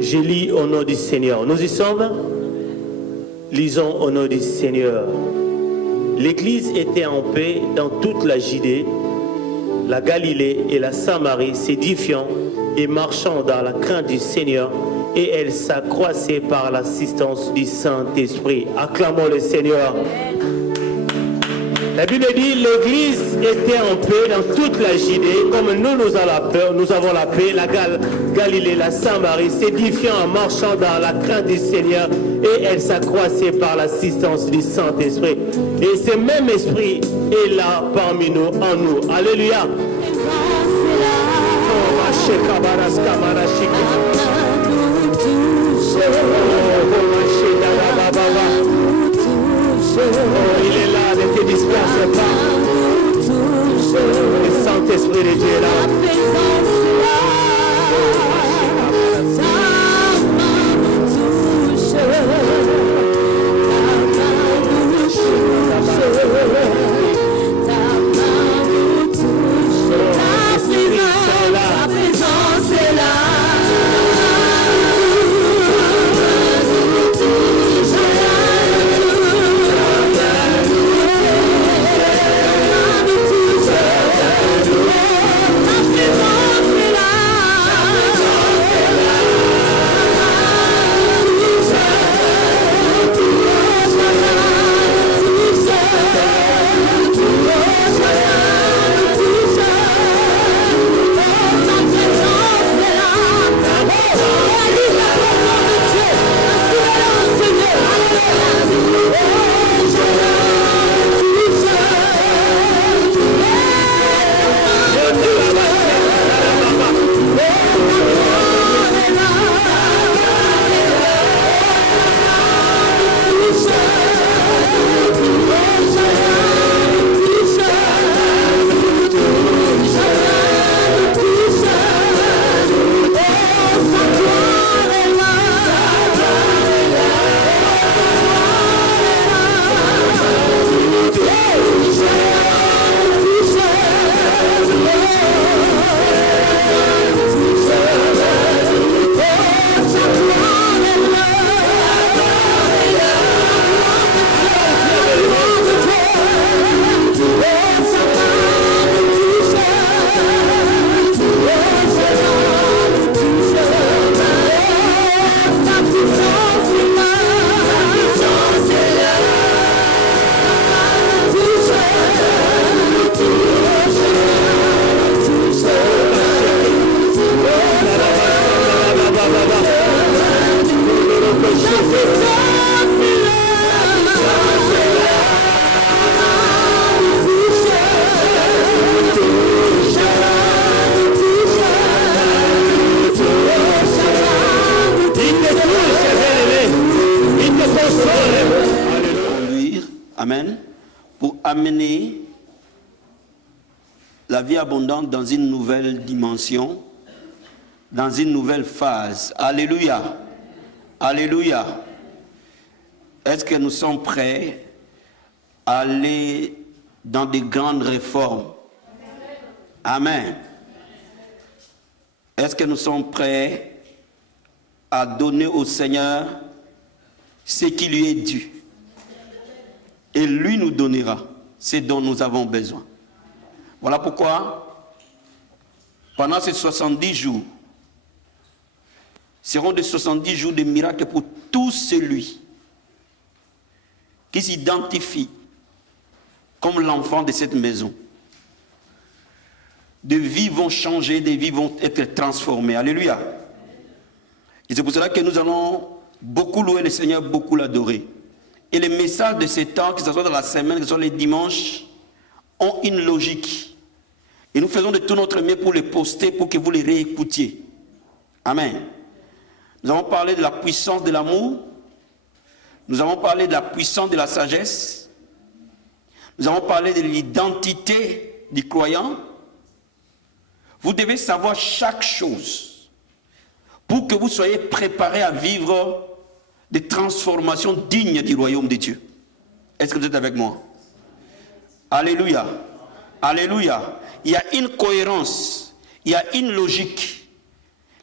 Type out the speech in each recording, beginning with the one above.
Je lis au nom du Seigneur. Nous y sommes? Lisons au nom du Seigneur. L'Église était en paix dans toute la Judée, la Galilée et la Samarie, s'édifiant et marchant dans la crainte du Seigneur, et elle s'accroissait par l'assistance du Saint-Esprit. Acclamons le Seigneur. La Bible dit l'Église était en paix dans toute la Judée, comme nous avons la paix, la Galilée, la Samarie, s'édifiant en marchant dans la crainte du Seigneur, et elle s'accroissait par l'assistance du Saint-Esprit. Et ce même Esprit est là parmi nous, en nous. Alléluia. Il est là, ne te disperse pas. Le Saint-Esprit de Dieu est là. Amen. Pour amener la vie abondante dans une nouvelle dimension, dans une nouvelle phase. Alléluia. Alléluia. Est-ce que nous sommes prêts à aller dans des grandes réformes? Amen. Est-ce que nous sommes prêts à donner au Seigneur ce qui lui est dû? Et lui nous donnera ce dont nous avons besoin. Voilà pourquoi, pendant ces 70 jours, seront des 70 jours de miracles pour tout celui qui s'identifie comme l'enfant de cette maison. Des vies vont changer, des vies vont être transformées. Alléluia. Et c'est pour cela que nous allons beaucoup louer le Seigneur, beaucoup l'adorer. Et les messages de ces temps, que ce soit dans la semaine, que ce soit les dimanches, ont une logique. Et nous faisons de tout notre mieux pour les poster, pour que vous les réécoutiez. Amen. Nous avons parlé de la puissance de l'amour. Nous avons parlé de la puissance de la sagesse. Nous avons parlé de l'identité du croyant. Vous devez savoir chaque chose pour que vous soyez préparés à vivre des transformations dignes du royaume de Dieu. Est-ce que vous êtes avec moi? Alléluia. Alléluia. Il y a une cohérence, il y a une logique.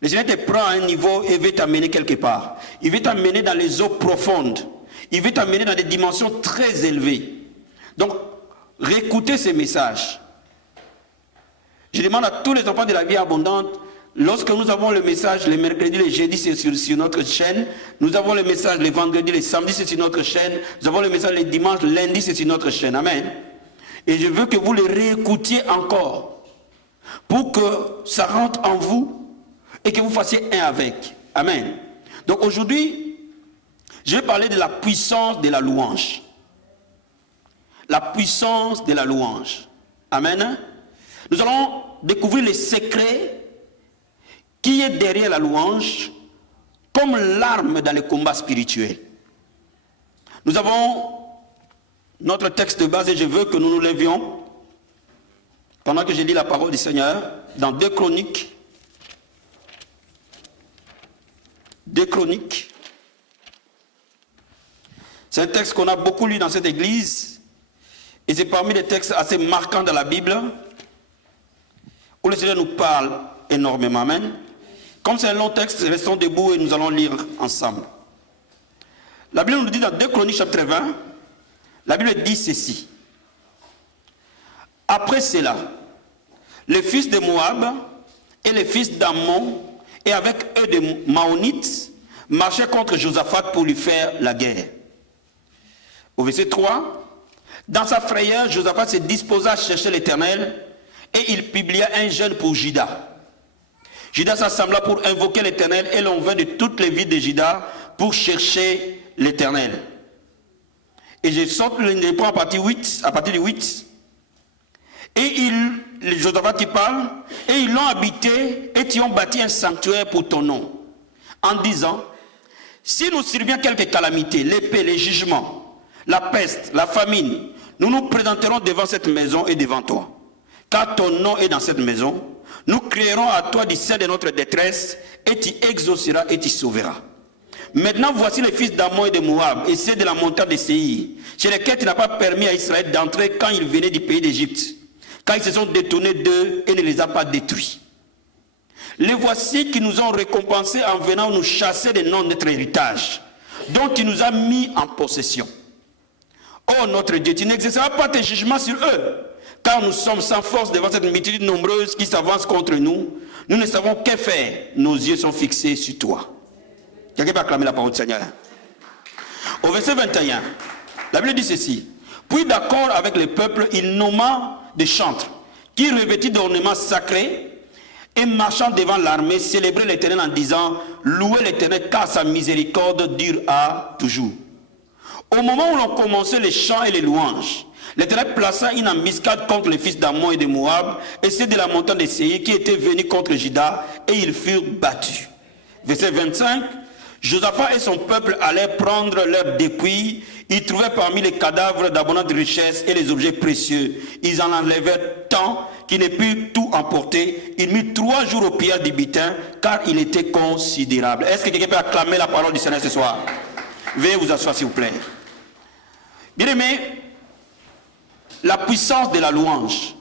Le Seigneur te prend à un niveau et veut t'amener quelque part. Il veut t'amener dans les eaux profondes. Il veut t'amener dans des dimensions très élevées. Donc, réécoutez ces messages. Je demande à tous les enfants de la vie abondante, lorsque nous avons le message les mercredis, les jeudis, c'est sur notre chaîne. Nous avons le message les vendredis, les samedis, c'est sur notre chaîne. Nous avons le message les dimanches, lundi, c'est sur notre chaîne. Amen. Et je veux que vous les réécoutiez encore pour que ça rentre en vous et que vous fassiez un avec. Amen. Donc aujourd'hui, je vais parler de la puissance de la louange. La puissance de la louange. Amen. Nous allons découvrir les secrets qui est derrière la louange comme l'arme dans le combat spirituel. Nous avons notre texte de base et je veux que nous nous levions pendant que je lis la parole du Seigneur dans 2 Chroniques. 2 Chroniques. C'est un texte qu'on a beaucoup lu dans cette église et c'est parmi les textes assez marquants dans la Bible où le Seigneur nous parle énormément. Amen. Comme c'est un long texte, restons debout et nous allons lire ensemble. La Bible nous dit dans 2 Chroniques chapitre 20, la Bible dit ceci. Après cela, les fils de Moab et les fils d'Ammon et avec eux des Maonites marchaient contre Josaphat pour lui faire la guerre. Au verset 3, dans sa frayeur, Josaphat se disposa à chercher l'Éternel et il publia un jeûne pour Juda. Juda s'assembla pour invoquer l'Éternel et l'on vint de toutes les villes de Juda pour chercher l'Éternel. Et je sors le point à partir du 8. Et Josaphat qui parle, et ils l'ont habité et ils ont bâti un sanctuaire pour ton nom, en disant, si nous survient quelque calamité, l'épée, les jugements, la peste, la famine, nous nous présenterons devant cette maison et devant toi. Car ton nom est dans cette maison, nous crierons à toi du sein de notre détresse, et tu exauceras et tu sauveras. Maintenant, voici les fils d'Ammon et de Moab, et ceux de la montagne de Séhir, chez lesquels tu n'as pas permis à Israël d'entrer quand ils venaient du pays d'Égypte, car ils se sont détournés d'eux et ne les a pas détruits. Les voici qui nous ont récompensés en venant nous chasser de notre héritage, dont tu nous as mis en possession. Oh notre Dieu, tu n'exerceras pas tes jugements sur eux, car nous sommes sans force devant cette multitude nombreuse qui s'avance contre nous. Nous ne savons que faire. Nos yeux sont fixés sur toi. Quelqu'un peut acclamer la parole du Seigneur. Au verset 21, la Bible dit ceci. Puis d'accord avec le peuple, il nomma des chantres qui revêtis d'ornements sacrés et marchant devant l'armée, célébraient l'Éternel en disant, louez l'Éternel car sa miséricorde dure à toujours. Au moment où l'on commençait les chants et les louanges, l'Éternel plaça une embuscade contre les fils d'Ammon et de Moab et ceux de la montagne de Séhir qui étaient venus contre Juda et ils furent battus. Verset 25, Josaphat et son peuple allèrent prendre leurs dépouilles. Ils trouvaient parmi les cadavres d'abondantes richesses et les objets précieux. Ils en enlevèrent tant qu'ils ne purent tout emporter. Ils mirent 3 jours au pillage du butin car il était considérable. Est-ce que quelqu'un peut acclamer la parole du Seigneur ce soir? Veuillez vous asseoir s'il vous plaît. Bien aimé, la puissance de la louange.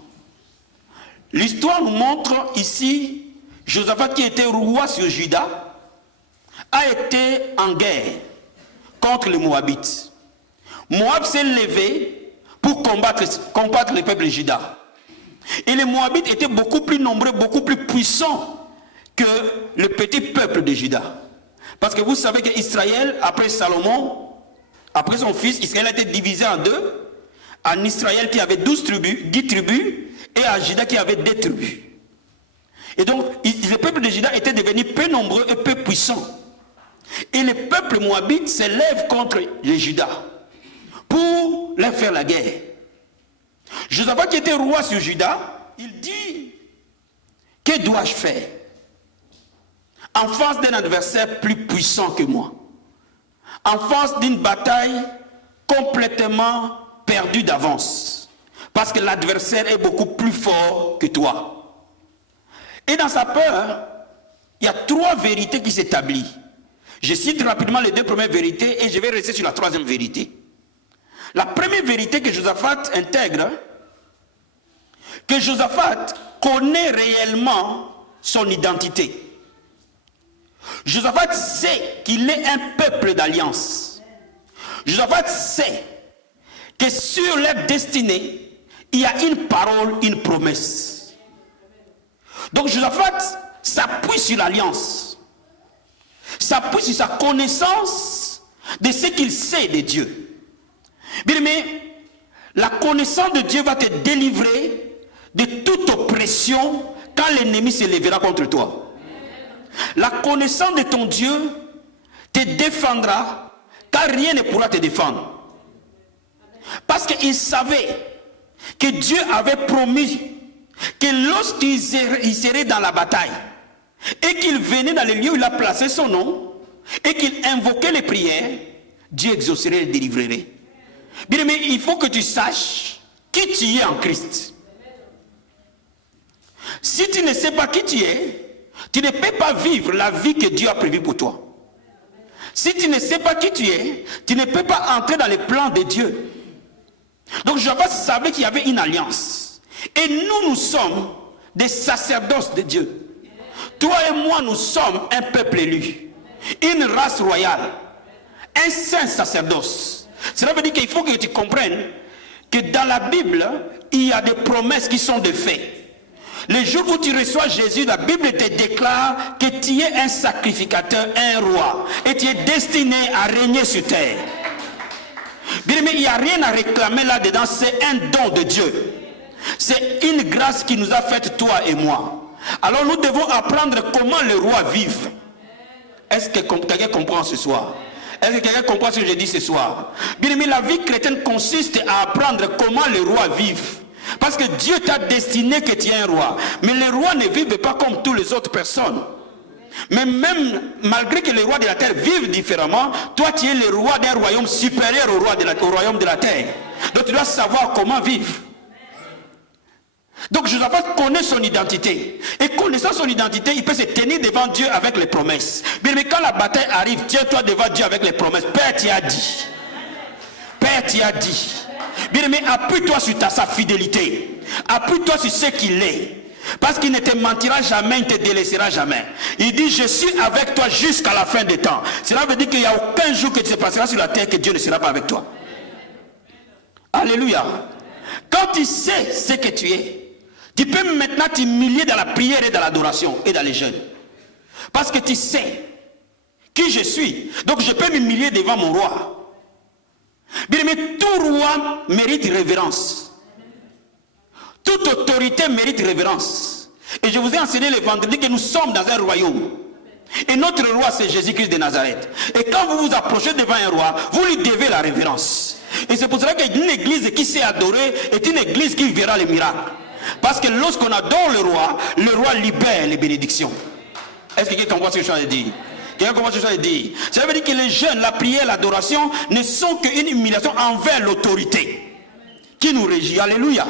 L'histoire nous montre ici Josaphat qui était roi sur Juda a été en guerre contre les Moabites. Moab s'est levé pour combattre le peuple de Juda. Et les Moabites étaient beaucoup plus nombreux, beaucoup plus puissants que le petit peuple de Juda. Parce que vous savez qu'Israël, après Salomon, après son fils, Israël a été divisé en deux. En Israël qui avait 10 tribus, et à Juda qui avait 2 tribus. Et donc, le peuple de Juda était devenu peu nombreux et peu puissant. Et le peuple moabite s'élève contre les Judas pour leur faire la guerre. Josaphat qui était roi sur Juda, il dit, que dois-je faire en face d'un adversaire plus puissant que moi, en face d'une bataille complètement perdue d'avance, parce que l'adversaire est beaucoup plus fort que toi. Et dans sa peur, il y a 3 vérités qui s'établissent. Je cite rapidement les 2 premières vérités et je vais rester sur la 3e vérité. La première vérité que Josaphat intègre, que Josaphat connaît réellement son identité. Josaphat sait qu'il est un peuple d'alliance. Josaphat sait que sur leur destinée, il y a une parole, une promesse. Donc Josaphat s'appuie sur l'alliance, s'appuie sur sa connaissance de ce qu'il sait de Dieu. Bien aimé, la connaissance de Dieu va te délivrer de toute oppression quand l'ennemi se lèvera contre toi. La connaissance de ton Dieu te défendra car rien ne pourra te défendre. Parce qu'il savait que Dieu avait promis que lorsqu'il serait dans la bataille et qu'il venait dans les lieux où il a placé son nom et qu'il invoquait les prières, Dieu exaucerait et délivrerait. Bien aimé, il faut que tu saches qui tu es en Christ. Si tu ne sais pas qui tu es, tu ne peux pas vivre la vie que Dieu a prévue pour toi. Si tu ne sais pas qui tu es, tu ne peux pas entrer dans les plans de Dieu. Donc Josaphat savait qu'il y avait une alliance. Et nous sommes des sacerdoces de Dieu. Toi et moi, nous sommes un peuple élu, une race royale, un saint sacerdoce. Cela veut dire qu'il faut que tu comprennes que dans la Bible, il y a des promesses qui sont des faits. Le jour où tu reçois Jésus, la Bible te déclare que tu es un sacrificateur, un roi, et tu es destiné à régner sur terre. Bien aimé, il n'y a rien à réclamer là-dedans, c'est un don de Dieu. C'est une grâce qui nous a faite, toi et moi. Alors nous devons apprendre comment le roi vive. Est-ce que quelqu'un comprend ce soir? Est-ce que quelqu'un comprend ce que je dis ce soir? Bien aimé, la vie chrétienne consiste à apprendre comment le roi vive. Parce que Dieu t'a destiné que tu es un roi. Mais le roi ne vive pas comme toutes les autres personnes. Mais même malgré que les rois de la terre vivent différemment, toi tu es le roi d'un royaume supérieur au royaume de la terre. Donc tu dois savoir comment vivre. Donc Josaphat connaît son identité. Et connaissant son identité, il peut se tenir devant Dieu avec les promesses. Mais quand la bataille arrive, tiens-toi devant Dieu avec les promesses. Père t'y a dit. Père t'y a dit. Bien aimé, appuie-toi sur sa fidélité. Appuie-toi sur ce qu'il est. Parce qu'il ne te mentira jamais, il ne te délaissera jamais. Il dit, je suis avec toi jusqu'à la fin des temps. Cela veut dire qu'il n'y a aucun jour que tu se passeras sur la terre que Dieu ne sera pas avec toi. Alléluia. Quand tu sais ce que tu es, tu peux maintenant t'humilier dans la prière et dans l'adoration et dans les jeûnes. Parce que tu sais qui je suis. Donc je peux m'humilier devant mon roi. Bien aimé, tout roi mérite révérence. Toute autorité mérite révérence. Et je vous ai enseigné le vendredi que nous sommes dans un royaume. Et notre roi, c'est Jésus-Christ de Nazareth. Et quand vous vous approchez devant un roi, vous lui devez la révérence. Et c'est pour cela qu'une église qui sait adorer est une église qui verra les miracles. Parce que lorsqu'on adore le roi libère les bénédictions. Est-ce que quelqu'un comprend ce que je suis en train de dire? Quelqu'un comprend ce que je suis en train de dire? Ça veut dire que les jeûnes, la prière, l'adoration ne sont qu'une humiliation envers l'autorité qui nous régit. Alléluia.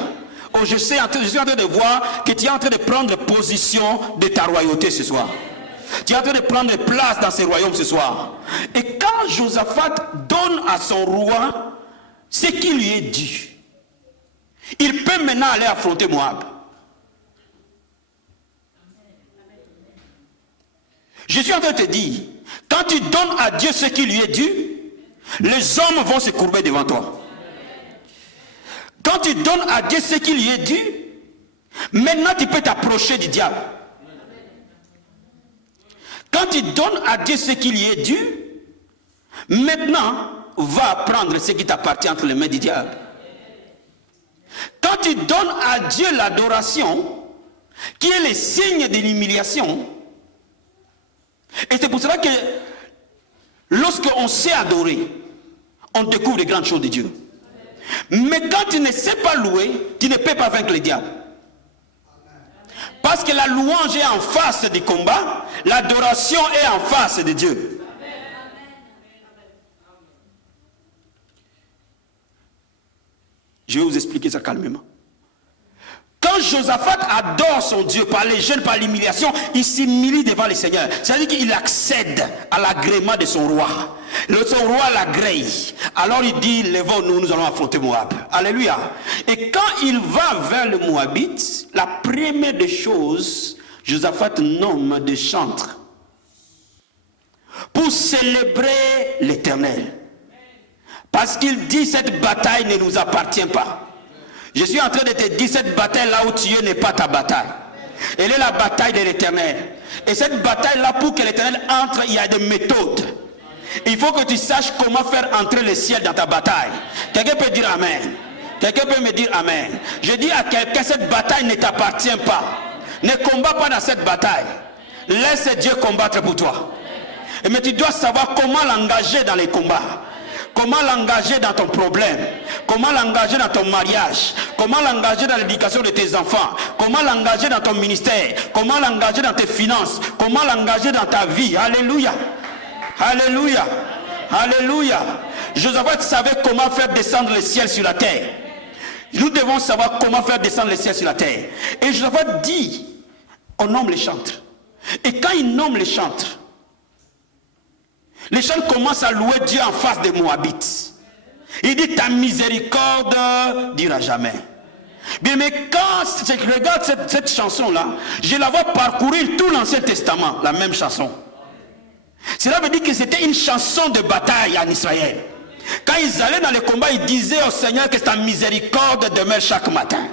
Oh, je suis en train de voir que tu es en train de prendre position de ta royauté ce soir. Tu es en train de prendre place dans ce royaume ce soir. Et quand Josaphat donne à son roi ce qui lui est dû, il peut maintenant aller affronter Moab. Je suis en train de te dire, quand tu donnes à Dieu ce qui lui est dû, les hommes vont se courber devant toi. Quand tu donnes à Dieu ce qui lui est dû, maintenant tu peux t'approcher du diable. Quand tu donnes à Dieu ce qui lui est dû, maintenant va prendre ce qui t'appartient entre les mains du diable. Quand tu donnes à Dieu l'adoration, qui est le signe de l'humiliation, et c'est pour cela que lorsqu'on sait adorer, on découvre les grandes choses de Dieu. Mais quand tu ne sais pas louer, tu ne peux pas vaincre le diable. Parce que la louange est en face du combat, l'adoration est en face de Dieu. Je vais vous expliquer ça calmement. Quand Josaphat adore son Dieu par les jeûnes, par l'humiliation, il s'humilie devant le Seigneur. C'est-à-dire qu'il accède à l'agrément de son roi. Son roi la grille. Alors il dit, levons-nous, nous allons affronter Moab. Alléluia. Et quand il va vers le Moabite, la première des choses, Josaphat nomme des chantres pour célébrer l'Éternel. Parce qu'il dit, cette bataille ne nous appartient pas. Je suis en train de te dire, cette bataille là où tu es n'est pas ta bataille. Elle est la bataille de l'Éternel. Et cette bataille là, pour que l'Éternel entre, il y a des méthodes. Il faut que tu saches comment faire entrer le ciel dans ta bataille. Quelqu'un peut dire Amen. Quelqu'un peut me dire Amen. Je dis à quelqu'un, cette bataille ne t'appartient pas. Ne combat pas dans cette bataille. Laisse Dieu combattre pour toi. Mais tu dois savoir comment l'engager dans les combats. Comment l'engager dans ton problème. Comment l'engager dans ton mariage. Comment l'engager dans l'éducation de tes enfants. Comment l'engager dans ton ministère. Comment l'engager dans tes finances. Comment l'engager dans ta vie. Alléluia. Alléluia. Alléluia. Josaphat savait comment faire descendre le ciel sur la terre. Nous devons savoir comment faire descendre le ciel sur la terre. Et Josaphat dit, on nomme les chantres. Et quand il nomme les chantres commencent à louer Dieu en face des Moabites. Il dit, ta miséricorde dira jamais. Bien, mais quand je regarde cette chanson-là, je la vois parcourir tout l'Ancien Testament, la même chanson. Cela veut dire que c'était une chanson de bataille en Israël. Quand ils allaient dans les combats, ils disaient au Seigneur que ta miséricorde demeure chaque matin.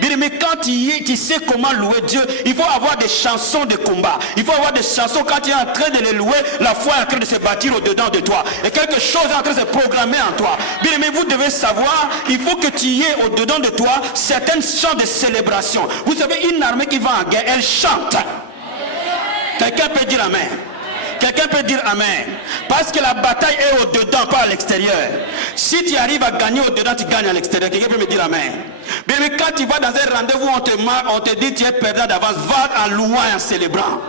Bien, mais quand tu sais comment louer Dieu, il faut avoir des chansons de combat. Il faut avoir des chansons quand tu es en train de les louer, la foi est en train de se bâtir au-dedans de toi. Et quelque chose est en train de se programmer en toi. Bien, mais vous devez savoir, il faut que tu y aies au-dedans de toi certains chants de célébration. Vous savez, une armée qui va en guerre, elle chante. Quelqu'un peut dire Amen. Quelqu'un peut dire Amen. Parce que la bataille est au-dedans, pas à l'extérieur. Si tu arrives à gagner au-dedans, tu gagnes à l'extérieur. Quelqu'un peut me dire Amen. Mais quand tu vas dans un rendez-vous, on te dit tu es perdant d'avance, va en louant et en célébrant.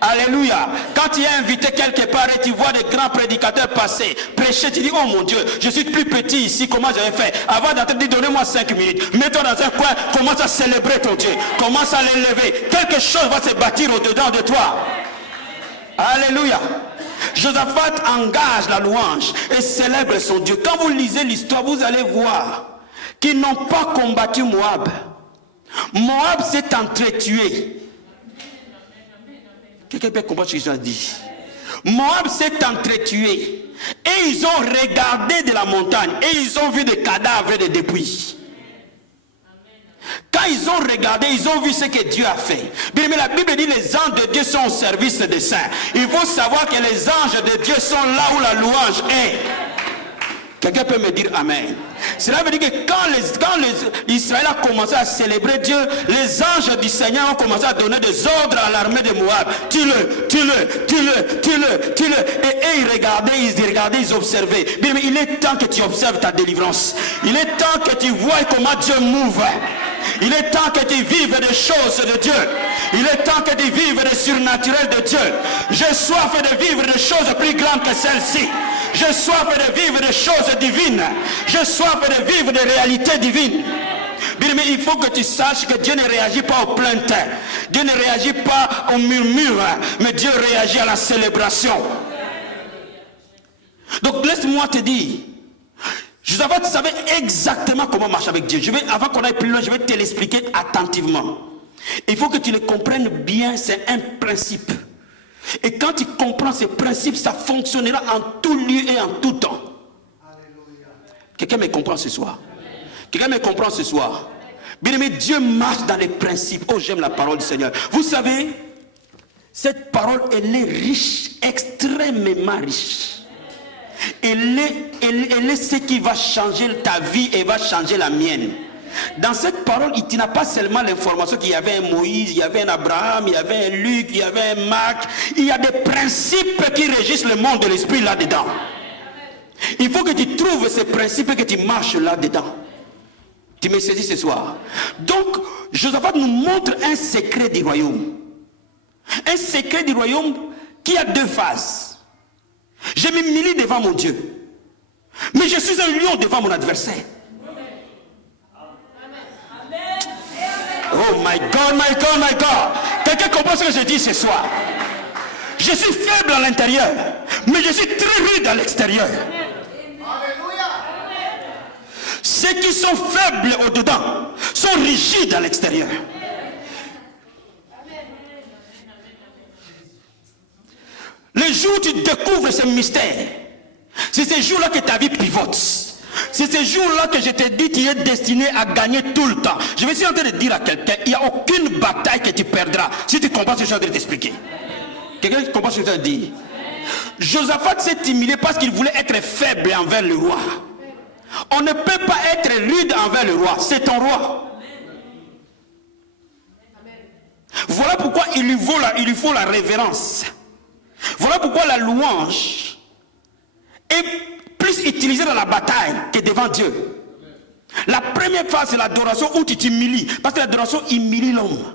Alléluia. Quand tu es invité quelque part et tu vois des grands prédicateurs passer, prêcher, tu dis, oh mon Dieu, je suis plus petit ici, comment j'avais fait? Avant d'entrer, dis, donnez-moi 5 minutes. Mets-toi dans un coin, commence à célébrer ton Dieu. Commence à l'élever. Quelque chose va se bâtir au-dedans de toi. Alléluia. Josaphat engage la louange et célèbre son Dieu. Quand vous lisez l'histoire, vous allez voir qu'ils n'ont pas combattu Moab. Moab s'est entretué. Quelqu'un peut comprendre ce que je dis? Moab s'est entretué. Et ils ont regardé de la montagne. Et ils ont vu des cadavres et des dépouilles. Quand ils ont regardé, ils ont vu ce que Dieu a fait. Mais la Bible dit les anges de Dieu sont au service des saints. Il faut savoir que les anges de Dieu sont là où la louange est. Quelqu'un peut me dire Amen. Cela veut dire que quand Israël a commencé à célébrer Dieu, les anges du Seigneur ont commencé à donner des ordres à l'armée de Moab. Tue-le. Et ils regardaient, ils observaient. Mais il est temps que tu observes ta délivrance. Il est temps que tu vois comment Dieu move. Il est temps que tu vives des choses de Dieu. Il est temps que tu vives des surnaturels de Dieu. J'ai soif de vivre des choses plus grandes que celles-ci. J'ai soif de vivre des choses divines. J'ai soif de vivre des réalités divines. Mais il faut que tu saches que Dieu ne réagit pas aux plaintes. Dieu ne réagit pas au murmure. Mais Dieu réagit à la célébration. Donc laisse-moi te dire. Josaphat savait exactement comment marcher avec Dieu. Avant qu'on aille plus loin, je vais te l'expliquer attentivement. Il faut que tu le comprennes bien, c'est un principe. Et quand tu comprends ces principes, ça fonctionnera en tout lieu et en tout temps. Quelqu'un me comprend ce soir? Quelqu'un me comprend ce soir? Bien aimé, Dieu marche dans les principes. Oh, j'aime la parole du Seigneur. Vous savez, cette parole, elle est riche, extrêmement riche. Elle est ce qui va changer ta vie et va changer la mienne. Dans cette parole, il n'a pas seulement l'information qu'il y avait un Moïse, il y avait un Abraham, il y avait un Luc, il y avait un Marc. Il y a des principes qui régissent le monde de l'esprit là-dedans. Il faut que tu trouves ces principes et que tu marches là-dedans. Tu me saisis ce soir. Donc, Josaphat nous montre un secret du royaume. Un secret du royaume qui a 2 phases. Je me m'humilie devant mon Dieu. Mais je suis un lion devant mon adversaire. Oh my God, my God, my God. Quelqu'un comprend ce que je dis ce soir? Je suis faible à l'intérieur. Mais je suis très rude à l'extérieur. Ceux qui sont faibles au-dedans sont rigides à l'extérieur. Le jour où tu découvres ce mystère, c'est ces jours-là que ta vie pivote. C'est ces jours-là que je te dis tu es destiné à gagner tout le temps. Je vais essayer de dire à quelqu'un, il n'y a aucune bataille que tu perdras si tu comprends ce que je suis en train de t'expliquer. Quelqu'un qui comprend ce que je suis en train de dire. Josaphat s'est humilié parce qu'il voulait être faible envers le roi. On ne peut pas être rude envers le roi, c'est ton roi. Voilà pourquoi il lui faut la révérence. Voilà pourquoi la louange est plus utilisée dans la bataille que devant Dieu. La première phase, c'est l'adoration où tu t'humilies. Parce que l'adoration humilie l'homme.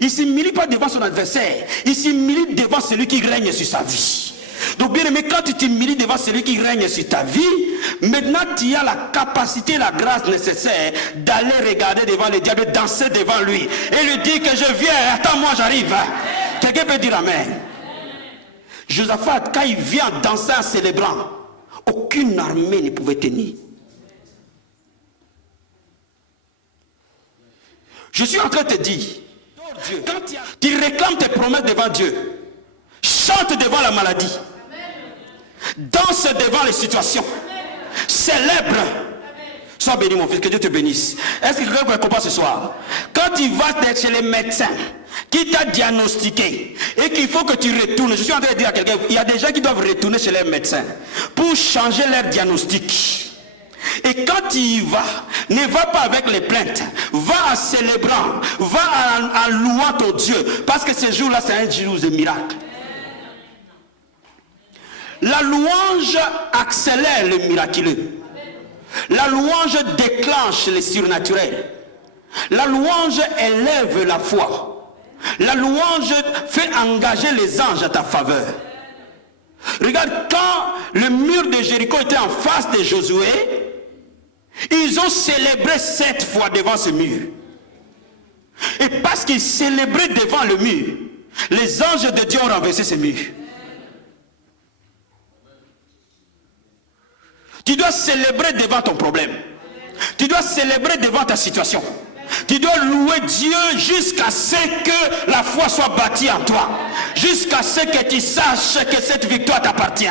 Il ne s'humilie pas devant son adversaire. Il s'humilie devant celui qui règne sur sa vie. Donc bien aimé, quand tu t'humilies devant celui qui règne sur ta vie, maintenant tu as la capacité, la grâce nécessaire d'aller regarder devant le diable, danser devant lui et lui dire que je viens, attends-moi, j'arrive. Quelqu'un peut dire amen. Josaphat, quand il vient danser en célébrant, aucune armée ne pouvait tenir. Je suis en train de te dire, quand tu réclames tes promesses devant Dieu, chante devant la maladie, danse devant les situations, célèbre. Sois béni mon fils, que Dieu te bénisse. Est-ce que quelqu'un comprend ce soir? Quand tu vas chez les médecins qui t'a diagnostiqué et qu'il faut que tu retournes, je suis en train de dire à quelqu'un, il y a des gens qui doivent retourner chez les médecins pour changer leur diagnostic. Et quand tu y vas, ne va pas avec les plaintes, va en célébrant, va en louant ton Dieu, parce que ce jour-là c'est un jour de miracle. La louange accélère le miraculeux. La louange déclenche le surnaturel. La louange élève la foi. La louange fait engager les anges à ta faveur. Regarde, quand le mur de Jéricho était en face de Josué, ils ont célébré 7 fois devant ce mur. Et parce qu'ils célébraient devant le mur, les anges de Dieu ont renversé ce mur. Tu dois célébrer devant ton problème. Tu dois célébrer devant ta situation. Tu dois louer Dieu jusqu'à ce que la foi soit bâtie en toi. Jusqu'à ce que tu saches que cette victoire t'appartient.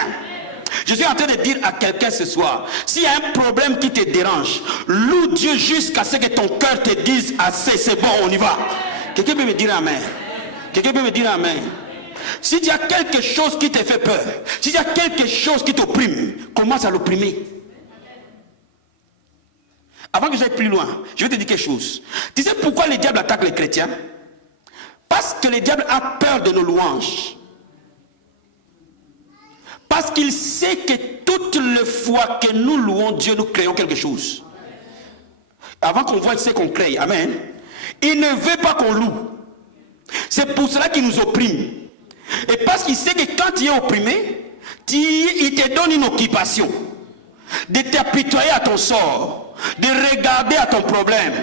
Je suis en train de dire à quelqu'un ce soir, s'il y a un problème qui te dérange, loue Dieu jusqu'à ce que ton cœur te dise assez, c'est bon, on y va. Quelqu'un peut me dire amen? Quelqu'un peut me dire amen? Si tu as quelque chose qui te fait peur, si tu as quelque chose qui t'opprime, commence à l'opprimer. Avant que j'aille plus loin, je vais te dire quelque chose. Tu sais pourquoi le diable attaque les chrétiens? Parce que le diable a peur de nos louanges. Parce qu'il sait que toutes les fois que nous louons Dieu, nous créons quelque chose. Avant qu'on voit ce qu'on crée, amen. Il ne veut pas qu'on loue. C'est pour cela qu'il nous opprime. Et parce qu'il sait que quand tu es opprimé, il te donne une occupation. De t'apitoyer à ton sort. De regarder à ton problème.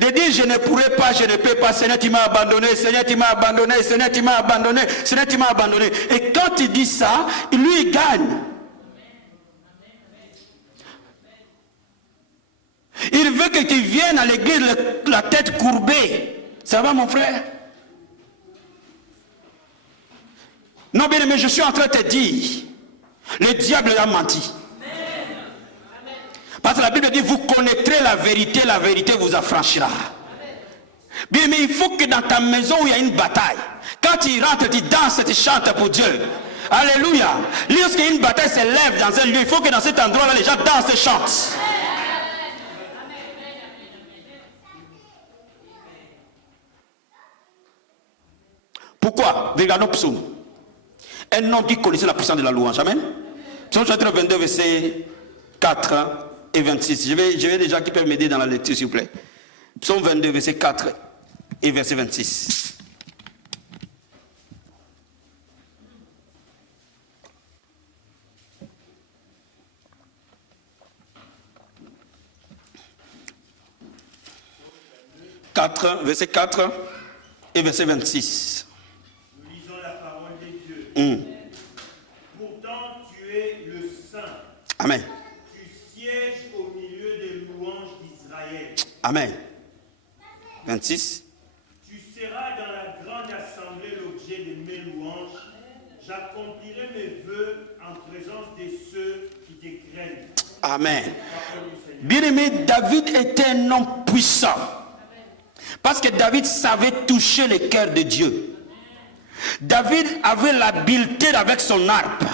De dire je ne pourrai pas, je ne peux pas. Seigneur tu m'as abandonné, Seigneur tu m'as abandonné, Seigneur tu m'as abandonné, Seigneur tu m'as abandonné. Et quand tu dis ça, lui il gagne. Il veut que tu viennes à l'église la tête courbée. Ça va mon frère? Non bien aimé, je suis en train de te dire, le diable a menti. Parce que la Bible dit, vous connaîtrez la vérité vous affranchira. Bien mais il faut que dans ta maison où il y a une bataille, quand tu rentres, tu danses, tu chantes pour Dieu. Alléluia. Lorsqu'il y a une bataille s'élève dans un lieu, il faut que dans cet endroit-là, les gens dansent et chantent. Pourquoi? Regardons Psaume. Un homme qui connaissait la puissance de la louange. Amen. Psaume chapitre 22, verset 4 et 26. Je vais déjà qui peuvent m'aider dans la lecture, s'il vous plaît. Psaume 22, verset 4 et verset 26. Verset 4 et verset 26. Nous lisons la parole de Dieu. Pour pourtant tu es le Saint. Amen. Tu sièges au milieu des louanges d'Israël. Amen. 26. Tu seras dans la grande assemblée l'objet de mes louanges. J'accomplirai mes vœux en présence de ceux qui te craignent. Amen. Bien-aimé, David était un homme puissant. Parce que David savait toucher le cœur de Dieu. David avait l'habileté avec son harpe.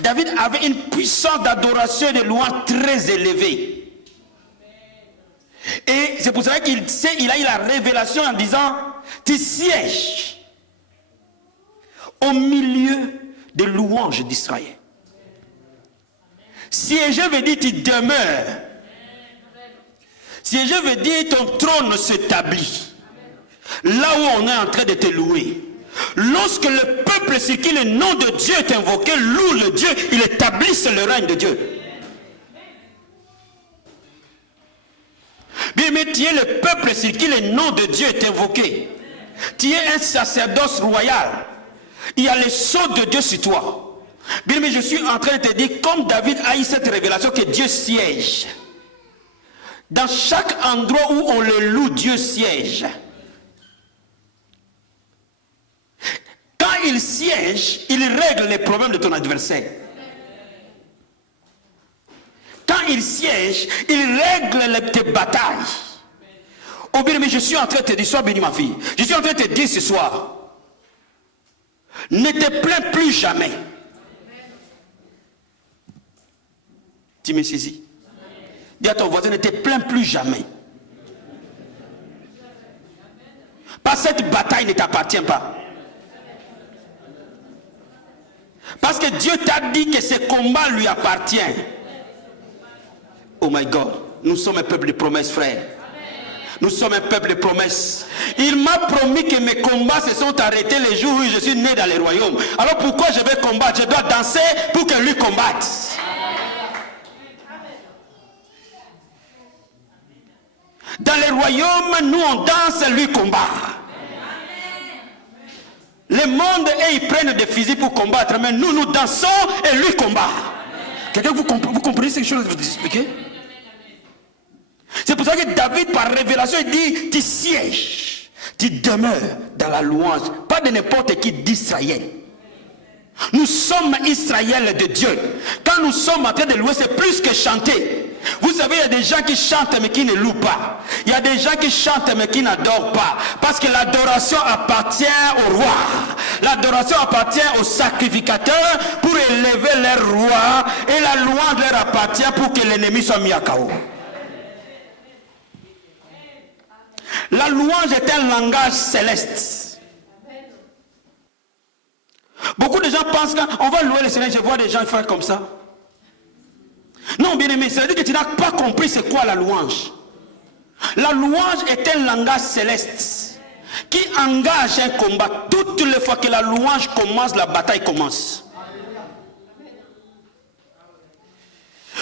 David avait une puissance d'adoration et de louange très élevée. Et c'est pour ça qu'il a eu la révélation en disant, tu sièges au milieu des louanges d'Israël. Siéger veut dire tu demeures. Siéger veut dire ton trône s'établit. Là où on est en train de te louer. Lorsque le peuple sur qui le nom de Dieu est invoqué, loue le Dieu, il établit le règne de Dieu. Bien, mais tu es le peuple sur qui le nom de Dieu est invoqué. Tu es un sacerdoce royal. Il y a le sceau de Dieu sur toi. Bien, mais je suis en train de te dire, comme David a eu cette révélation que Dieu siège. Dans chaque endroit où on le loue, Dieu siège. Quand il siège, il règle les problèmes de ton adversaire. Quand il siège, il règle tes batailles. Oh bien, mais je suis en train de te dire, sois béni ma fille. Je suis en train de te dire ce soir, ne te plains plus jamais. Tu me saisis? Dis à ton voisin, ne te plains plus jamais. Parce que cette bataille ne t'appartient pas. Parce que Dieu t'a dit que ce combat lui appartient. Oh my God, nous sommes un peuple de promesses, frère. Nous sommes un peuple de promesses. Il m'a promis que mes combats se sont arrêtés les jours où je suis né dans les royaumes. Alors pourquoi je vais combattre? Je dois danser pour que lui combatte. Dans les royaumes, nous on danse, lui combat. Le monde, et ils prennent des fusils pour combattre, mais nous, nous dansons et lui combat. Quelqu'un, vous comprenez ce que je veux vous expliquer? C'est pour ça que David, par révélation, il dit, tu sièges, tu demeures dans la louange, pas de n'importe qui d'Israël. Nous sommes Israël de Dieu. Quand nous sommes en train de louer, c'est plus que chanter. Vous savez, il y a des gens qui chantent mais qui ne louent pas. Il y a des gens qui chantent mais qui n'adorent pas. Parce que l'adoration appartient au roi. L'adoration appartient au sacrificateur pour élever leur roi. Et la louange leur appartient pour que l'ennemi soit mis à KO. La louange est un langage céleste. Beaucoup de gens pensent qu'on va louer le Seigneur. Je vois des gens faire comme ça. Non, bien aimé, ça veut dire que tu n'as pas compris c'est quoi la louange. La louange est un langage céleste qui engage un combat. Toutes les fois que la louange commence, la bataille commence.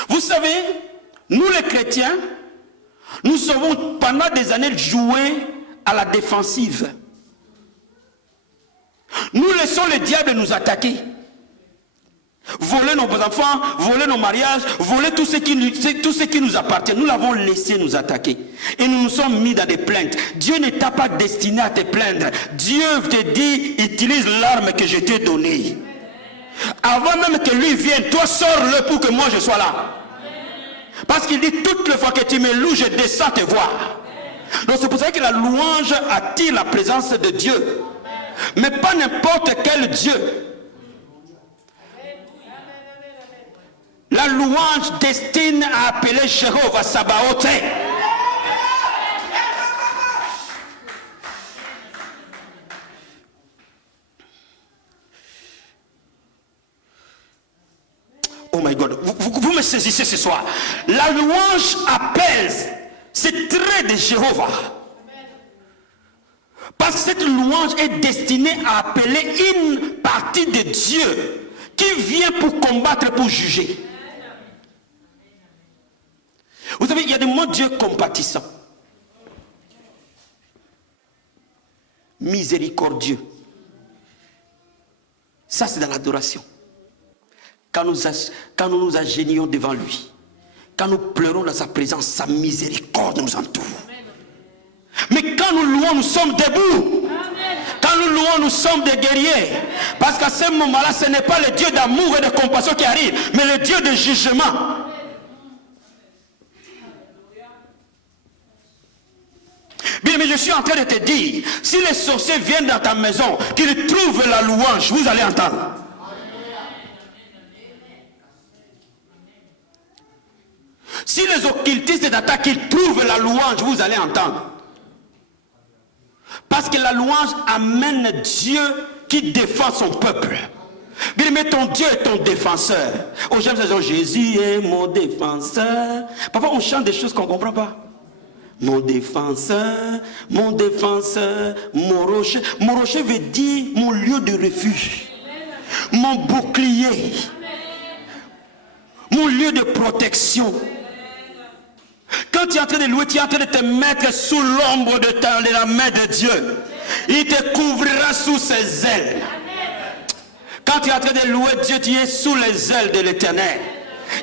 Vous savez, nous les chrétiens, nous avons pendant des années joué à la défensive. Nous laissons le diable nous attaquer. Voler nos enfants, voler nos mariages, voler tout ce qui nous appartient. Nous l'avons laissé nous attaquer. Et nous nous sommes mis dans des plaintes. Dieu ne t'a pas destiné à te plaindre. Dieu te dit, utilise l'arme que je t'ai donnée. Avant même que lui vienne, toi sors-le pour que moi je sois là. Parce qu'il dit, toutes les fois que tu me loues, je descends te voir. Donc c'est pour ça que la louange attire la présence de Dieu. Mais pas n'importe quel Dieu. La louange destine à appeler Jéhovah Sabaoth. Oh my God, vous me saisissez ce soir. La louange appelle, c'est trait de Jéhovah. Parce que cette louange est destinée à appeler une partie de Dieu qui vient pour combattre, pour juger. Vous savez, il y a des moments Dieu compatissant, miséricordieux. Ça, c'est dans l'adoration. Quand nous nous agenouillons devant lui, quand nous pleurons dans sa présence, sa miséricorde nous entoure. Mais quand nous louons, nous sommes debout. Quand nous louons, nous sommes des guerriers. Parce qu'à ce moment-là, ce n'est pas le Dieu d'amour et de compassion qui arrive, mais le Dieu de jugement. Bien, mais je suis en train de te dire, si les sorciers viennent dans ta maison, qu'ils trouvent la louange, vous allez entendre. Si les occultistes d'attaque, qu'ils trouvent la louange, vous allez entendre. Parce que la louange amène Dieu qui défend son peuple. Bien, mais ton Dieu est ton défenseur. Oh, j'aime ces gens, Jésus est mon défenseur. Parfois, on chante des choses qu'on ne comprend pas. Mon défenseur, mon rocher. Mon rocher veut dire mon lieu de refuge. Mon bouclier. Mon lieu de protection. Quand tu es en train de louer, tu es en train de te mettre sous l'ombre de la main de Dieu. Il te couvrira sous ses ailes. Quand tu es en train de louer Dieu, tu es sous les ailes de l'Éternel.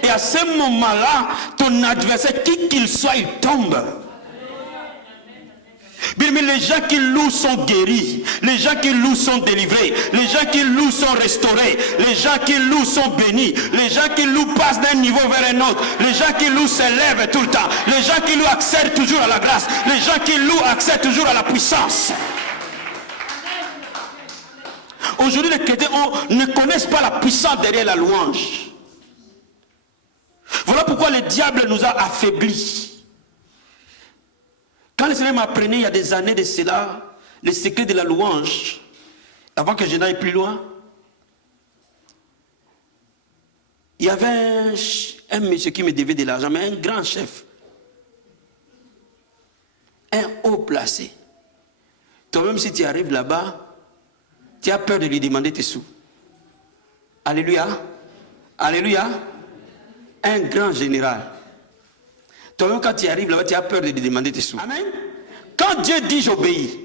Et à ce moment-là, ton adversaire, qui qu'il soit, il tombe. Mais les gens qui louent sont guéris. Les gens qui louent sont délivrés. Les gens qui louent sont restaurés. Les gens qui louent sont bénis. Les gens qui louent passent d'un niveau vers un autre. Les gens qui louent s'élèvent tout le temps. Les gens qui louent accèdent toujours à la grâce. Les gens qui louent accèdent toujours à la puissance. Aujourd'hui, les chrétiens ne connaissent pas la puissance derrière la louange. Voilà pourquoi le diable nous a affaiblis. Quand le Seigneur m'apprenait il y a des années de cela, le secret de la louange, avant que je n'aille plus loin, il y avait un monsieur qui me devait de l'argent, mais un grand chef, un haut placé. Toi-même, si tu arrives là-bas, tu as peur de lui demander tes sous. Alléluia. Alléluia. Un grand général. Toi-même, quand tu arrives là-bas, tu as peur de lui demander tes sous. Amen. Quand Dieu dit j'obéis,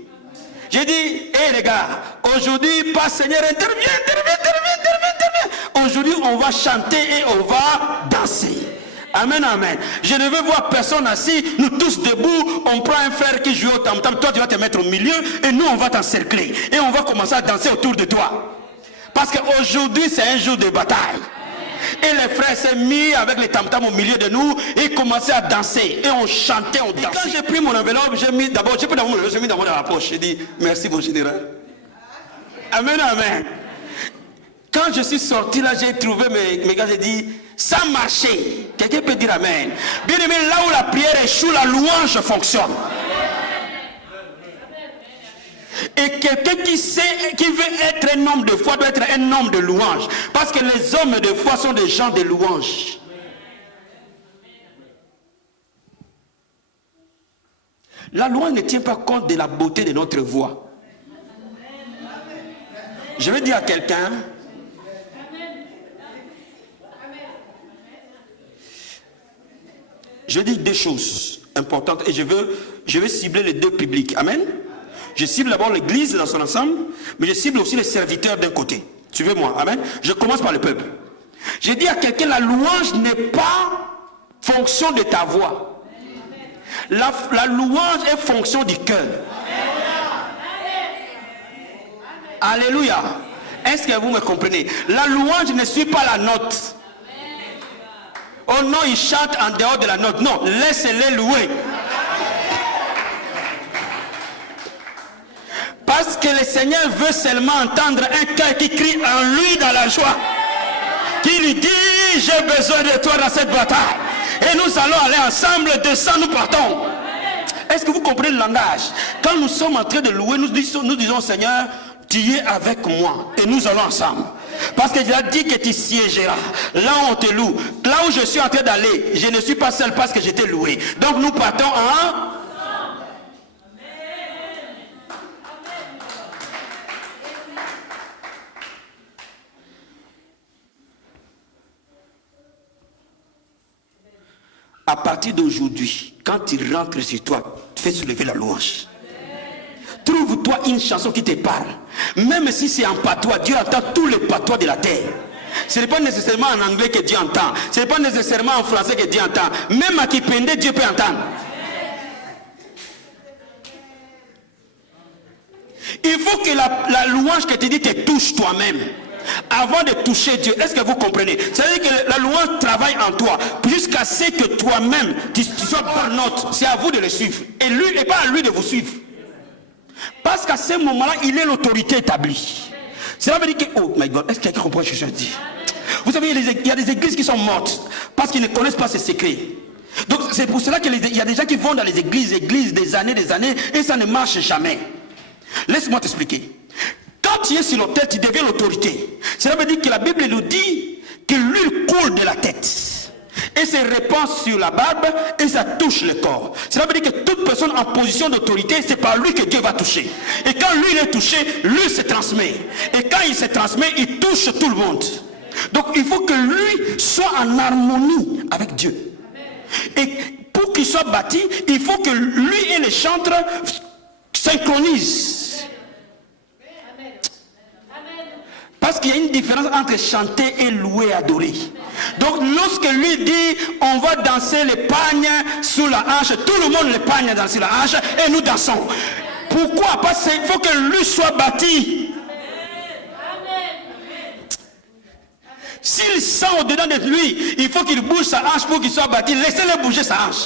j'ai dit, hé les gars, aujourd'hui, pas Seigneur, interviens. Aujourd'hui, on va chanter et on va danser. Amen, amen. Je ne veux voir personne assis, nous tous debout, on prend un frère qui joue au tam-tam, toi tu vas te mettre au milieu et nous on va t'encercler. Et on va commencer à danser autour de toi. Parce qu'aujourd'hui, c'est un jour de bataille. Et les frères s'est mis avec les tam-tam au milieu de nous et commençaient à danser. Et on chantait, on dansait. Et quand j'ai pris mon enveloppe, j'ai mis d'abord, j'ai mis dans la poche. J'ai dit, merci mon général. Amen, amen. Quand je suis sorti là, j'ai trouvé mes gars, j'ai dit, ça marchait. Quelqu'un peut dire amen. Bien aimé, là où la prière échoue, la louange fonctionne. Et quelqu'un qui veut être un homme de foi doit être un homme de louange. Parce que les hommes de foi sont des gens de louange. La louange ne tient pas compte de la beauté de notre voix. Je vais dire à quelqu'un, je dis deux choses importantes et je vais cibler les deux publics. Amen. Je cible d'abord l'église dans son ensemble, mais je cible aussi les serviteurs d'un côté. Suivez-moi. Amen. Je commence par le peuple. Je dis à quelqu'un, la louange n'est pas fonction de ta voix. La louange est fonction du cœur. Alléluia. Est-ce que vous me comprenez? La louange ne suit pas la note. Oh non, il chante en dehors de la note. Non, laissez-les louer. Parce que le Seigneur veut seulement entendre un cœur qui crie en lui dans la joie. Qui lui dit, j'ai besoin de toi dans cette bataille. Et nous allons aller ensemble, descends, nous partons. Est-ce que vous comprenez le langage? Quand nous sommes en train de louer, nous disons Seigneur, tu es avec moi et nous allons ensemble. Parce que Dieu a dit que tu siégeras. Là où on te loue, là où je suis en train d'aller, je ne suis pas seul parce que je t'ai loué. Donc nous partons en... À partir d'aujourd'hui, quand tu rentres sur toi, fais soulever la louange. trouve-toi une chanson qui te parle. Même si c'est en patois, Dieu entend tous les patois de la terre. Ce n'est pas nécessairement en anglais que Dieu entend. Ce n'est pas nécessairement en français que Dieu entend. Même à Kipende, Dieu peut entendre. Il faut que la louange que tu dis te touche toi-même. Avant de toucher Dieu, est-ce que vous comprenez? C'est-à-dire que la louange travaille en toi jusqu'à ce que toi-même tu sois burn-out. C'est à vous de le suivre. Et lui, et pas à lui de vous suivre. Parce qu'à ce moment-là, il est l'autorité établie. Cela veut dire que, oh my God, est-ce que quelqu'un comprend ce que je dis? Vous savez, il y a des églises qui sont mortes parce qu'ils ne connaissent pas ces secrets. Donc c'est pour cela qu'il y a des gens qui vont dans les églises des années, et ça ne marche jamais. Laisse-moi t'expliquer. Quand tu es sur l'autel, tu deviens l'autorité. Cela veut dire que la Bible nous dit que l'huile coule de la tête et se répand sur la barbe et ça touche le corps. Cela veut dire que toute personne en position d'autorité, c'est par lui que Dieu va toucher. Et quand lui est touché, lui se transmet. Et quand il se transmet, il touche tout le monde. Donc il faut que lui soit en harmonie avec Dieu. Et pour qu'il soit bâti, il faut que lui et les chantres synchronisent. Parce qu'il y a une différence entre chanter et louer, adorer. Donc lorsque lui dit on va danser les pagnes sous la hanche, tout le monde les pagne danser la hanche et nous dansons. Pourquoi? Parce qu'il faut que lui soit bâti. S'il sent au-dedans de lui, il faut qu'il bouge sa hanche pour qu'il soit bâti. Laissez-le bouger sa hanche.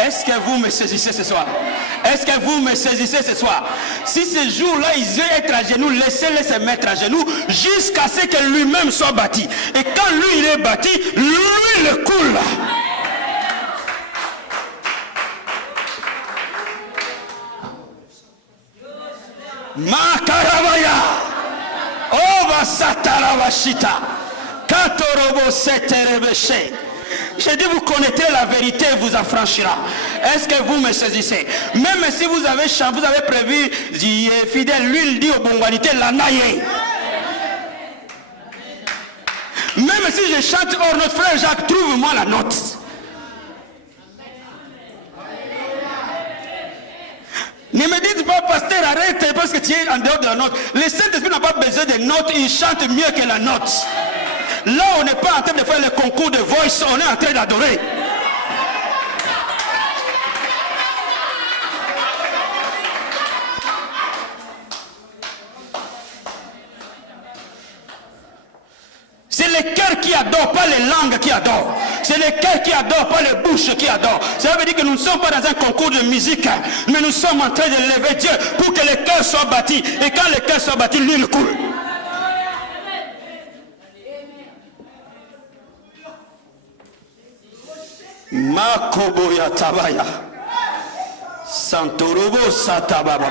Est-ce que vous me saisissez ce soir? Est-ce que vous me saisissez ce soir? Si ce jour-là, il veut être à genoux, laissez-le se mettre à genoux jusqu'à ce que lui-même soit bâti. Et quand lui, il est bâti, lui, le coule. Makarabaya. Ova satarawashita. Katorobo seterebeshe. J'ai dit, vous connaîtrez la vérité, vous affranchira. Est-ce que vous me saisissez? Même si vous avez prévu, fidèle, l'huile dit aux bongalité, la naïe. Même si je chante, oh notre frère Jacques, trouve-moi la note. Ne me dites pas, pasteur, arrête, parce que tu es en dehors de la note. Le Saint-Esprit n'a pas besoin de notes, il chante mieux que la note. Là, on n'est pas en train de faire le concours de voice, on est en train d'adorer. C'est le cœur qui adore, pas les langues qui adorent. C'est le cœur qui adore, pas les bouches qui adorent. Ça veut dire que nous ne sommes pas dans un concours de musique, mais nous sommes en train de lever Dieu pour que le cœur soit bâti. Et quand le cœur soit bâti, l'huile coule. Makoboya tabaya Santorobo satababa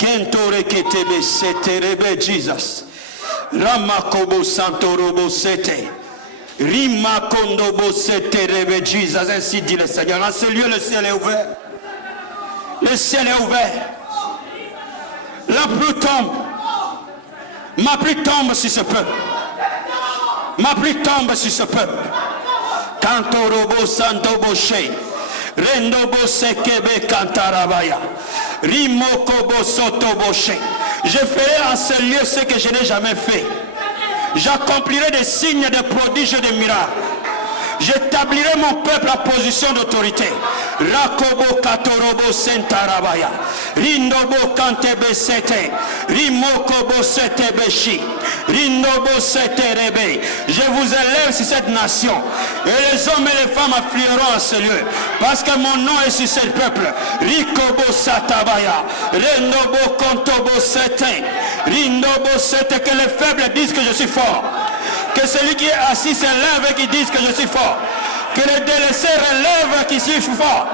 Kentore ketebe seterebe Jesus Ramakobo Santorobo sete Rimakondobo seterebe Jesus. Ainsi dit le Seigneur. Dans ce lieu, le ciel est ouvert. Le ciel est ouvert. La pluie tombe. Ma pluie tombe sur ce peuple. Ma pluie tombe sur ce peuple. Kantorobo santoboshe, rendobo sekebe kantarabaya, rimokobo sotoboshe. Je ferai en ce lieu ce que je n'ai jamais fait. J'accomplirai des signes, des prodiges, des miracles. J'établirai mon peuple en position d'autorité. Rakobo katorobo sentarabaya, rindobo kantebe sete, rimokobo setebeshi. Rindobo seterebe. Je vous élève sur cette nation. Et les hommes et les femmes afflueront à ce lieu. Parce que mon nom est sur ce peuple. Rikobo satabaya. Rindobo kontobo sete. Rindobo sete. Que les faibles disent que je suis fort. Que celui qui est assis se lève et qui dise que je suis fort. Que les délaissés relèvent qui suis fort.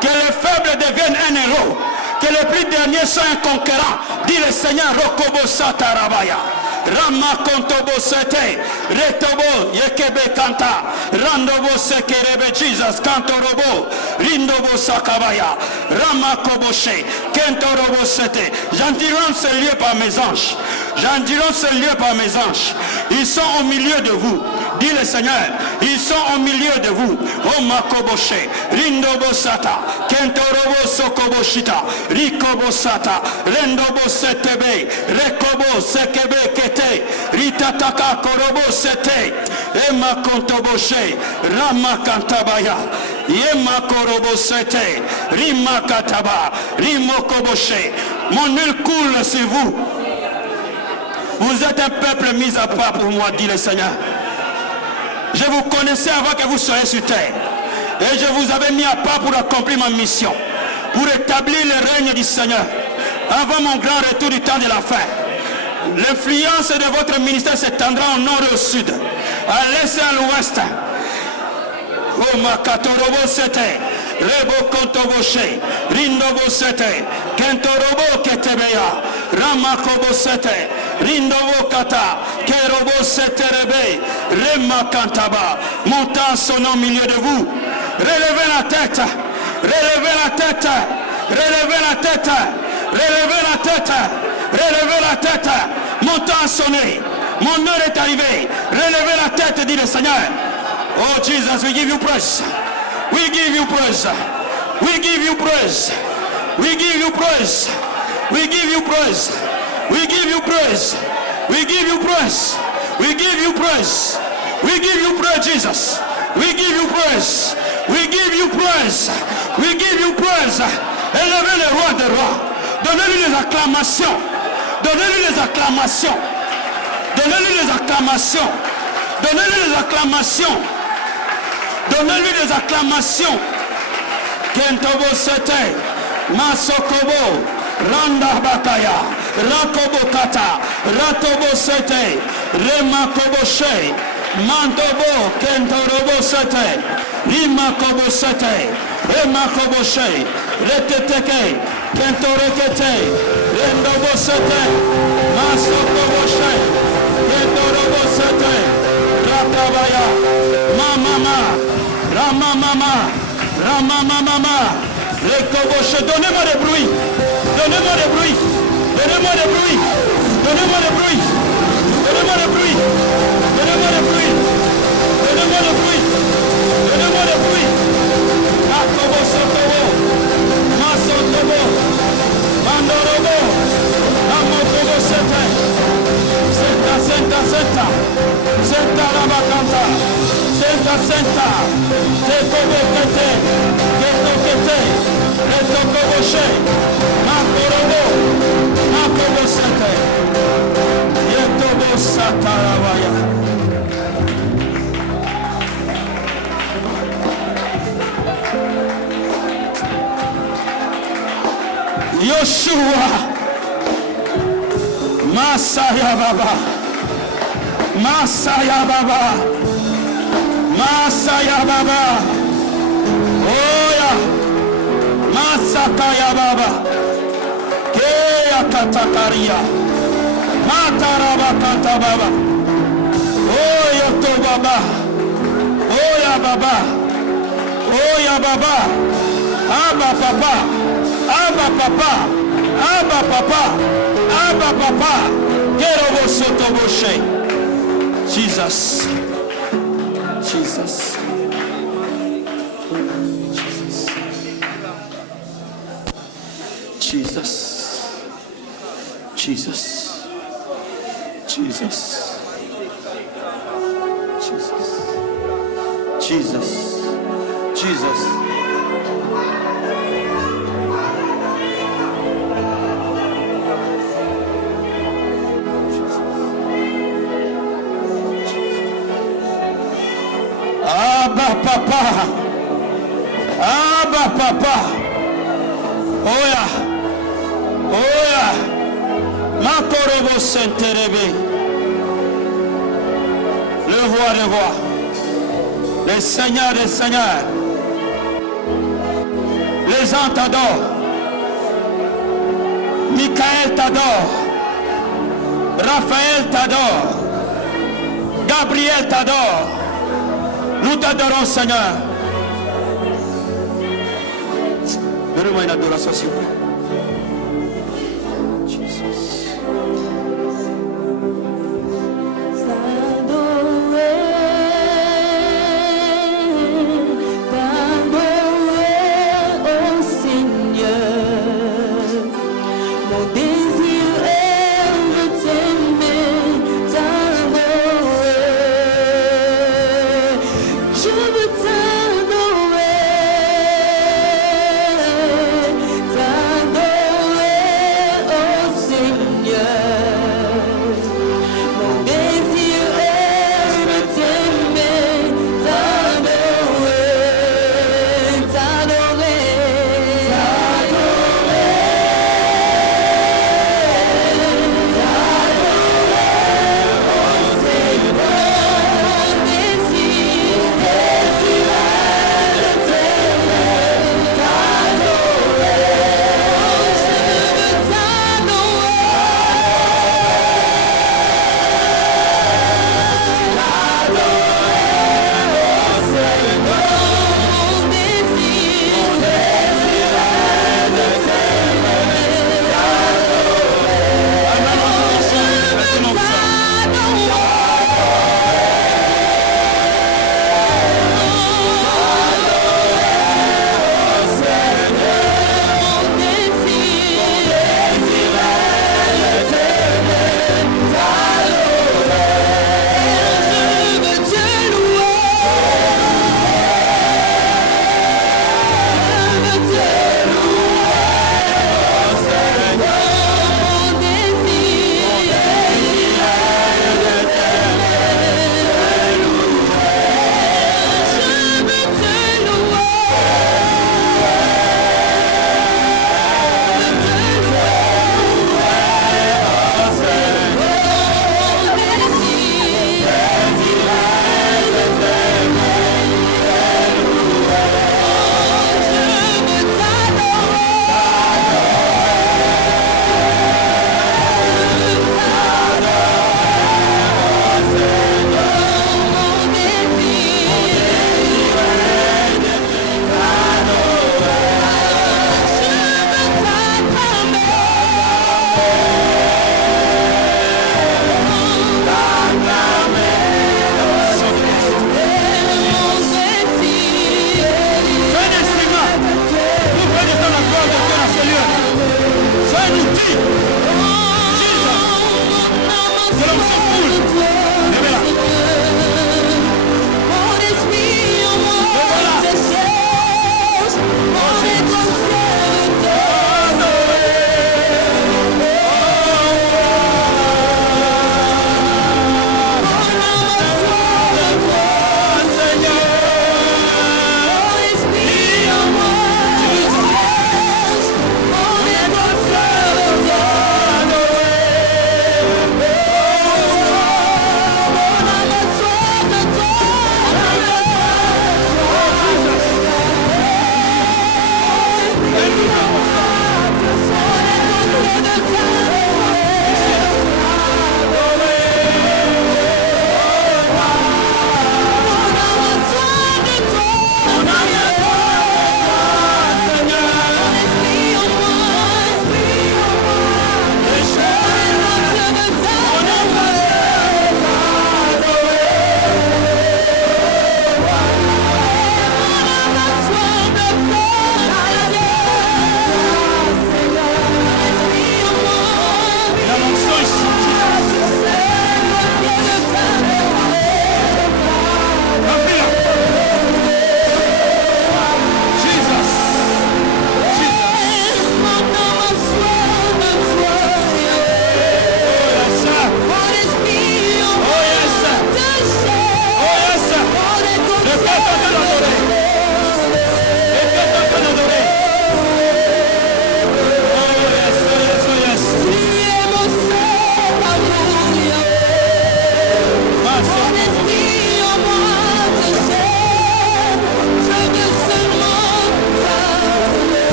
Que les faibles deviennent un héros. Que les plus derniers soient un conquérant. Dit le Seigneur. Rokobo satarabaya. Rama kontobo sete, retobo yekebe kanta, randobo sekerebe Jesus kantorobo, rindobo sakabaya, Rama koboshe, kentorobo sete. J'endirai ce lieu par mes anges. J'endirai ce lieu par mes anges. Ils sont au milieu de vous. Dis le Seigneur, ils sont au milieu de vous. Oh Makoboshe, Rindobosata, Kentorobo Sokoboshita, Rikobosata, Rendobosetebe, Rekobo Sekebe Kete, Ritataka Korobo Sete, Ema Kontoboshe, Ramakantabaya, Yema Korobo Sete, Rimakataba, Rimokoboshe. Mon huile coule sur vous. Vous êtes un peuple mis à part pour moi, dit le Seigneur. Je vous connaissais avant que vous soyez sur terre. Et je vous avais mis à part pour accomplir ma mission. Pour établir le règne du Seigneur. Avant mon grand retour du temps de la fin. L'influence de votre ministère s'étendra au nord et au sud. À l'est et à l'ouest. Oh Makatorobo Sete. Rebo Kontoboshe. Rindobo Sete. Kentorobo Ketebeya. Ramakobo Sete. Rindobo Kata. Kerobo Seterebe. Rema Kantaba. Montant son nom au milieu de vous. Relevez la tête. Relevez la tête. Relevez la tête. Relevez la tête. Relevez la tête. Mon temps a sonné. Mon heure est arrivée. Relevez la tête, dit le Seigneur. Oh Jesus, we give you praise. We give you praise. We give you praise. We give you praise. We give you praise. We give you praise. We give you praise. We give you praise. We give you praise, Jesus. We give you praise. We give you praise. We give you praise. Élevez le roi des rois. Donnez-lui les acclamations. Donnez-lui les acclamations. Donnez-lui les acclamations. Donnez-lui les acclamations. Donnez-lui les acclamations. Kentobo Sete. Masokobo. Randa Bakaya. Rakobo Kata. Ratobo Sete. Remakobo She. Mantobo Kentorobo Sete. Rimakobo Sete. Remakobo She. Reteteke. Kentorekete. Rendobo Sete. Masokobo She. Kentorobo Sete. Ratabaya. Mama. Ramamama. Ramamama. Rekoboche. Donnez-moi des bruits. Donnez-moi des bruits. Donnez-moi des bruits. Donnez-moi des bruits. Donnez-moi des bruits. Donnez-moi des bruits. Donnez-moi des bruits. Donnez-moi des bruits. Makobo Sotobo. Masotobo. Mandorobo. Amokobo Sete. Senta, senta, senta. Senta Rabakanta. Senta, senta. Tekobo Kete. Keto Kete. Retoko She. Makorobo. Makobo Sete. Yetobo Satarabaya. Yoshua. Masaya Baba. Masaya Baba. Masaya Baba. Oya. Masakaya Baba. Keya Katakaria. Mataraba Kata Baba. Oya to Baba. Oya Baba. Oya Baba. Abba Papa. Abba Papa. Abba Papa. Abba Papa. Kerobo Sotoboshe. Jesus. Jesus. Jesus. Jesus. Jesus. Jesus. Jesus. Jesus. Abba Papa. Abba Papa. Oya. Oya. Makorobo Senterebe. Le roi des rois. Le Seigneur des seigneurs. Les anges t'adorent. Michael t'adore. Raphaël t'adore. Gabriel t'adore. Nous t'adorons, Seigneur. Donnez-moi une adoration, s'il vous plaît.